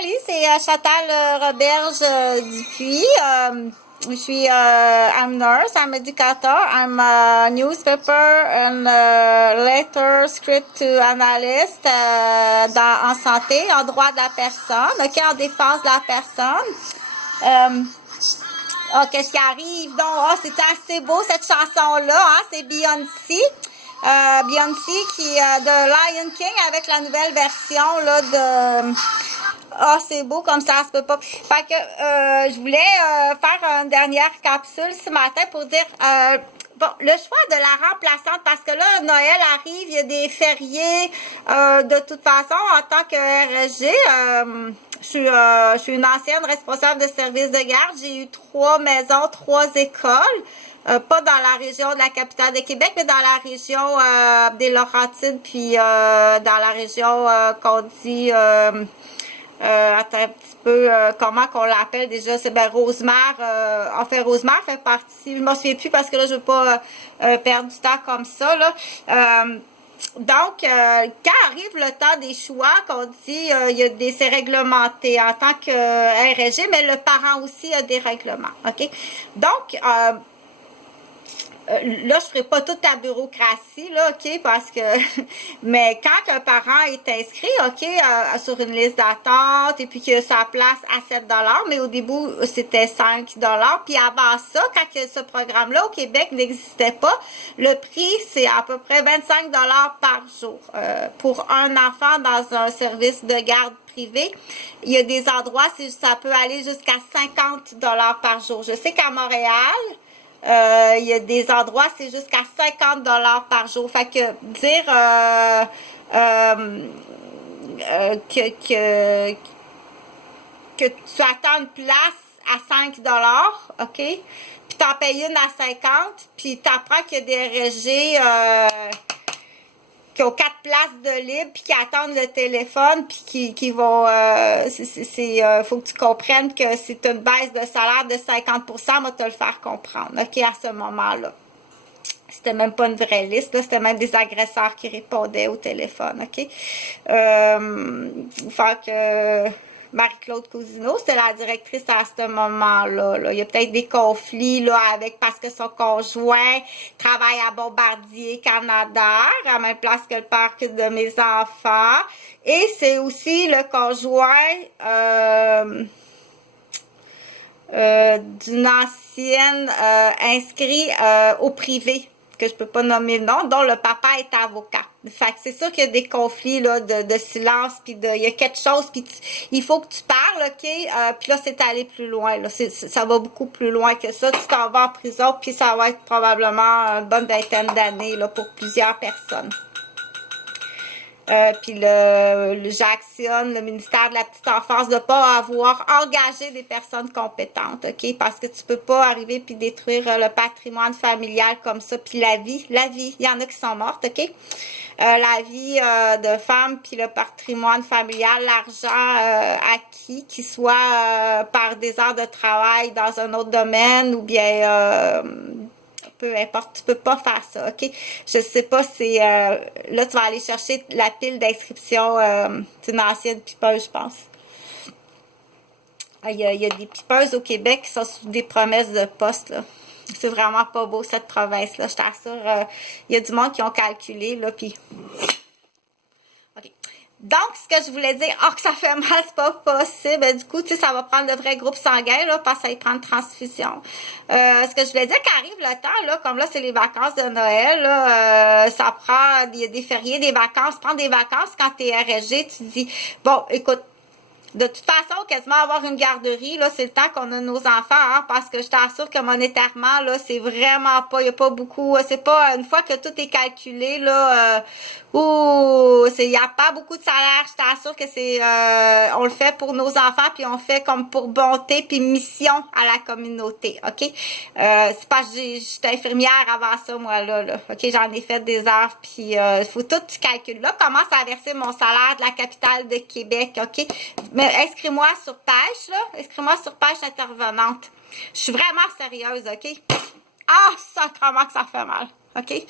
Salut, c'est Chantal Roberge Dupuis. Je suis I'm nurse, I'm educator, I'm a newspaper and letter script to analyst en santé, en droit de la personne, ok, en défense de la personne. Qu'est-ce qui arrive? Donc, c'était assez beau cette chanson-là, hein? C'est Beyoncé. Beyoncé qui de Lion King avec la nouvelle version là de c'est beau comme ça se peut pas. Fait que je voulais faire une dernière capsule ce matin pour dire le choix de la remplaçante, parce que là, Noël arrive, il y a des fériés. De toute façon, en tant que RSG, je suis une ancienne responsable de service de garde. J'ai eu 3 maisons, 3 écoles. Pas dans la région de la capitale de Québec, mais dans la région des Laurentides, puis dans la région qu'on dit... attends un petit peu, comment qu'on l'appelle déjà, c'est Rosemère, Rosemère fait partie, je m'en souviens plus parce que là, je veux pas perdre du temps comme ça, là. Donc, quand arrive le temps des choix, qu'on dit, c'est réglementé en tant que RSG, mais le parent aussi a des règlements, ok? Donc, là, je ferai pas toute ta bureaucratie, là, ok, parce que, mais quand un parent est inscrit, ok, sur une liste d'attente, et puis qu'il a sa place à 7 $, mais au début, c'était 5 $, puis avant ça, quand ce programme-là au Québec n'existait pas, le prix, c'est à peu près 25 $ par jour, pour un enfant dans un service de garde privé. Il y a des endroits, ça peut aller jusqu'à 50 $ par jour. Je sais qu'à Montréal, il y a des endroits, c'est jusqu'à 50 $ par jour. Fait que dire que tu attends une place à 5 $, ok? Puis t'en payes une à 50, puis t'apprends qu'il y a des RSG qui ont 4 places de libre, puis qui attendent le téléphone, puis qui vont... faut que tu comprennes que c'est une baisse de salaire de 50%, moi te le faire comprendre, ok, à ce moment-là. C'était même pas une vraie liste, là, c'était même des agresseurs qui répondaient au téléphone, ok? Faire que... Marie-Claude Cousineau, c'était la directrice à ce moment-là. Là. Il y a peut-être des conflits là parce que son conjoint travaille à Bombardier Canada, à la même place que le père de mes enfants. Et c'est aussi le conjoint d'une ancienne inscrite au privé, que je peux pas nommer le nom, dont le papa est avocat. Fait que c'est sûr qu'il y a des conflits là de silence, puis il y a quelque chose, puis il faut que tu parles, ok? Puis là, c'est aller plus loin. Là, ça va beaucoup plus loin que ça. Tu t'en vas en prison, puis ça va être probablement une bonne vingtaine d'années là pour plusieurs personnes. Puis j'actionne le ministère de la petite enfance de pas avoir engagé des personnes compétentes, ok? Parce que tu peux pas arriver puis détruire le patrimoine familial comme ça, puis la vie, il y en a qui sont mortes, ok? La vie de femmes, puis le patrimoine familial, l'argent acquis, qu'il soit par des heures de travail dans un autre domaine ou bien... peu importe, tu peux pas faire ça, ok? Je sais pas, c'est... là, tu vas aller chercher la pile d'inscription d'une ancienne pipeuse, je pense. Il y a des pipeuses au Québec qui sont sous des promesses de poste, là. C'est vraiment pas beau, cette province-là, je t'assure. Il y a du monde qui ont calculé, là, puis... OK. Donc, ce que je voulais dire, que ça fait mal, c'est pas possible. Du coup, tu sais, ça va prendre de vrais groupes sanguins, là, parce que ça y prend une transfusion. Ce que je voulais dire, qu'arrive le temps, là, comme là, c'est les vacances de Noël, là, ça prend, il y a des fériés, des vacances. Prends des vacances quand t'es RSG, tu te dis, bon, écoute, de toute façon, quasiment avoir une garderie, là, c'est le temps qu'on a nos enfants, hein, parce que je t'assure que monétairement, là, c'est vraiment pas, il n'y a pas beaucoup, c'est pas, une fois que tout est calculé, là, il n'y a pas beaucoup de salaire, je t'assure que c'est, on le fait pour nos enfants, puis on fait comme pour bonté, puis mission à la communauté, ok? C'est pas, j'étais infirmière avant ça, moi, là, ok? J'en ai fait des heures, puis faut tout tu calcules. Là, commence à verser mon salaire de la capitale de Québec, ok? Mais inscris-moi sur pêche, là. Inscris-moi sur pêche intervenante. Je suis vraiment sérieuse, ok? Sacrément que ça fait mal, ok?